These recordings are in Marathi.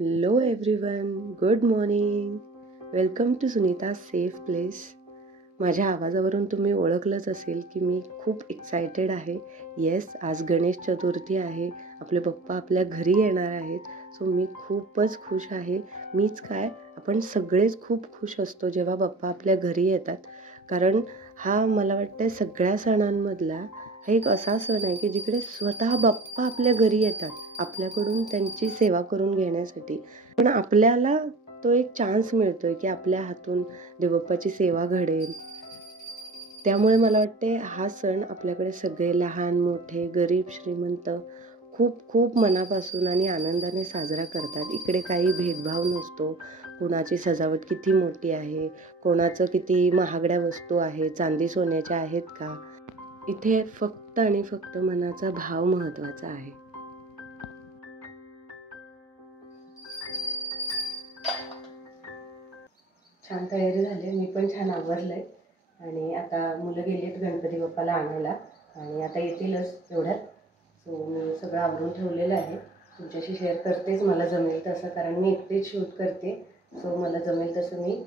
Hello everyone, good morning. Welcome to Sunita safe place. माझ्या आवाजावरून तुम्ही ओळखलंच असेल की मी खूप एक्सायटेड आहे. येस, आज गणेश चतुर्थी आहे. आपले पप्पा आपल्या घरी येणार आहेत. सो मी खूपच खुश आहे. मीच काय, आपण सगळेच खूप खुश असतो जेव्हा पप्पा आपल्या घरी येतात. कारण हा मला वाटतं सगळ्या सणांमधला हा एक असा सण आहे की जिकडे स्वतः बाप्पा आपल्या घरी येतात आपल्याकडून त्यांची सेवा करून घेण्यासाठी. पण आपल्याला तो एक चान्स मिळतोय की आपल्या हातून देवबाप्पाची सेवा घडेल. त्यामुळे मला वाटते हा सण आपल्याकडे सगळे लहान मोठे गरीब श्रीमंत खूप खूप मनापासून आणि आनंदाने साजरा करतात. इकडे काही भेदभाव नसतो. कोणाची सजावट किती मोठी आहे, कोणाचं किती महागड्या वस्तू आहे, चांदी सोन्याच्या आहेत का, इथे फक्त आणि फक्त मनाचा भाव महत्त्वाचा आहे. छान तयारी झाली, मी पण छान आवरलंय आणि आता मुलं गेलीत गणपती बाप्पाला आणायला आणि आता येतीलच एवढ्यात. सो मी सगळं आवरून ठेवलेलं आहे. तुमच्याशी शेअर करतेच मला जमेल तसं, कारण मी एकटीच शूट करते. सो मला जमेल तसं मी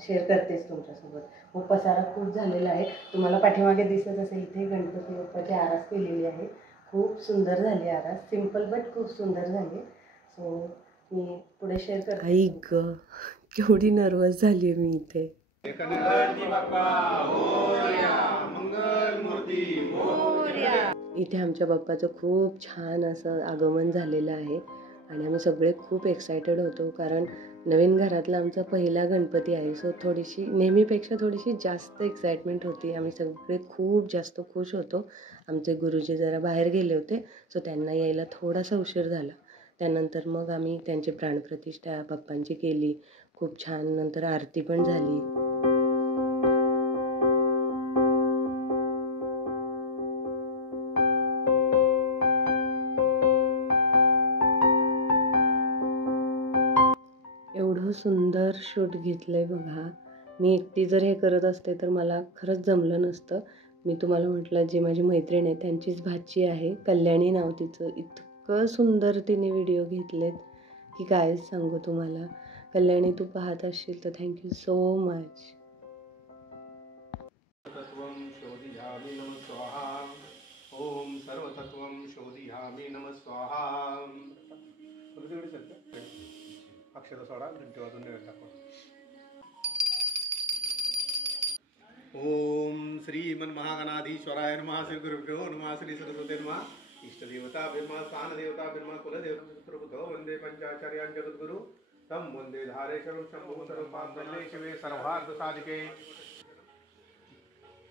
शेअर करतेच तुमच्यासोबत. मग पसारा खूप झालेला आहे. तुम्हाला पाठीमागे दिसत असेल इथे गणपती बाप्पाची आरास केलेली आहे. खूप सुंदर झाली आरास, सिम्पल बट खूप सुंदर झाली. सो मी पुढे शेअर करते. आई ग, केवढी नर्वस झाली आहे मी इथे. इथे आमच्या बाप्पाचं खूप छान असं आगमन झालेलं आहे आणि आम्ही सगळे खूप एक्सायटेड होतो, कारण नवीन घरातला आमचा पहिला गणपती आहे. सो थोडीशी नेहमीपेक्षा थोडीशी जास्त एक्साइटमेंट होती. आम्ही सगळे खूप जास्त खुश होतो. आमचे गुरुजी जरा बाहेर गेले होते, सो त्यांना यायला थोडासा उशीर झाला. त्यानंतर मग आम्ही त्यांची प्राणप्रतिष्ठा बाप्पांची केली. खूप छान. नंतर आरती पण झाली. एवढं सुंदर शूट घेतलंय बघा. मी एकटी जर हे करत असते तर मला खरंच जमलं नसतं. मी तुम्हाला म्हटलं, जी माझी मैत्रीण आहे त्यांचीच भाची आहे, कल्याणी नाव तिचं. इतकं सुंदर तिने व्हिडिओ घेतलेत की काय सांगू तुम्हाला. कल्याणी, तू पाहत असशील तर थँक्यू सो मच. ओम सर्वतत्वं शोधियामि नमः स्वाहा. अक्षर सोडा, घंटे वाजून नैवेद्य दाखवा. ओम श्रीमन्महागणाधीश्वराय नमः. श्री गुरुभ्यो नमः. श्री सरस्वती नमः. इष्टदेवताभिर्मा स्थानदेवताभिर्मा कुलदेवताभिर्मा वंदे पंचाचार्यान् जगद्गुरु तं वंदे धारेश्वरं शंभुं सर्वपापदण्डे शिवे सर्वार्थ साधिके.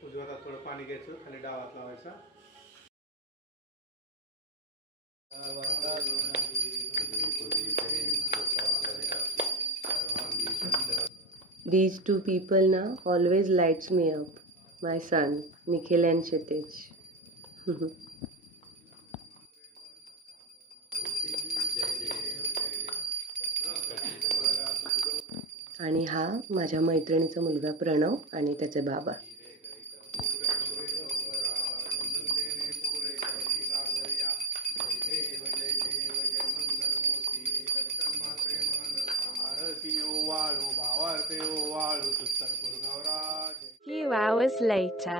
उजव्या हातात थोडं पाणी घ्यायचं, खाली डावा हात लावायचा. These two people now always lights me up. My son, Nikhil and Kshitij. आणि हा माझ्या मैत्रिणीचा मुलगा प्रणव आणि त्याचे बाबा. Few hours later.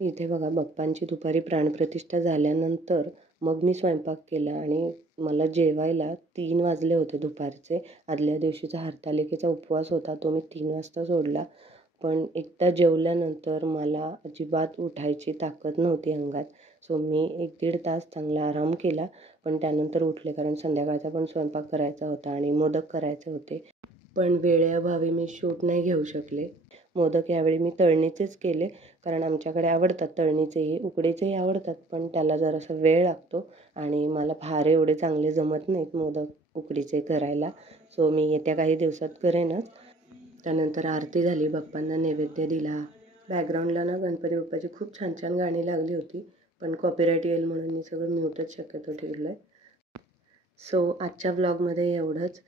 इथे बघा, बाप्पांची दुपारी प्राणप्रतिष्ठा झाल्यानंतर मग मी स्वयंपाक केला आणि मला जेवायला 3 वाजले होते दुपारचे. आदल्या दिवशीचा हरतालिकेचा उपवास होता, तो मी 3 वाजता सोडला. पण एकदा जेवल्यानंतर मला अजिबात उठायची ताकद नव्हती अंगात. सो मी 1-1.5 तास चांगला आराम केला, पण त्यानंतर उठले, कारण संध्याकाळचा पण स्वयंपाक करायचा होता आणि मोदक करायचे होते. पण वेळेअभावी मी शूट नाही घेऊ शकले. मोदक यावेळी मी तळणीचेच केले, कारण आमच्याकडे आवडतात तळणीचेही, उकडीचेही आवडतात, पण त्याला जरासा वेळ लागतो आणि मला फार एवढे चांगले जमत नाहीत मोदक उकडीचे करायला. सो मी येत्या काही दिवसात करेनच. त्यानंतर आरती झाली, बाप्पांना नैवेद्य दिला. बॅकग्राऊंडला ना गणपती बाप्पाची खूप छान छान गाणी लागली होती, पण कॉपीराईट येईल म्हणून मी सगळं म्यूटच शक्यतो ठेवलं आहे. सो आजच्या व्लॉगमध्ये एवढंच.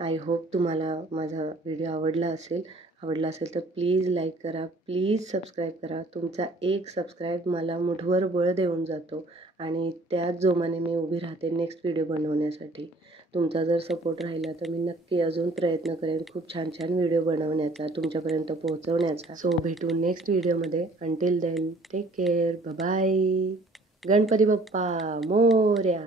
आय होप तुम्हाला माझा व्हिडिओ आवडला असेल तर प्लीज लाईक करा, प्लीज सबस्क्राईब करा. तुमचा एक सबस्क्राईब मला मुठभर बळ देऊन जातो आणि त्याच जोमाने मी उभी राहते नेक्स्ट व्हिडिओ बनवण्यासाठी. तुमचा जर सपोर्ट राहिला तर मी नक्की अजून प्रयत्न करेन खूप छान छान व्हिडिओ बनवण्याचा, तुमच्यापर्यंत पोहोचवण्याचा. सो भेटू नेक्स्ट व्हिडिओमध्ये. Until then take care, bye. Ganpati बाप्पा मोरया.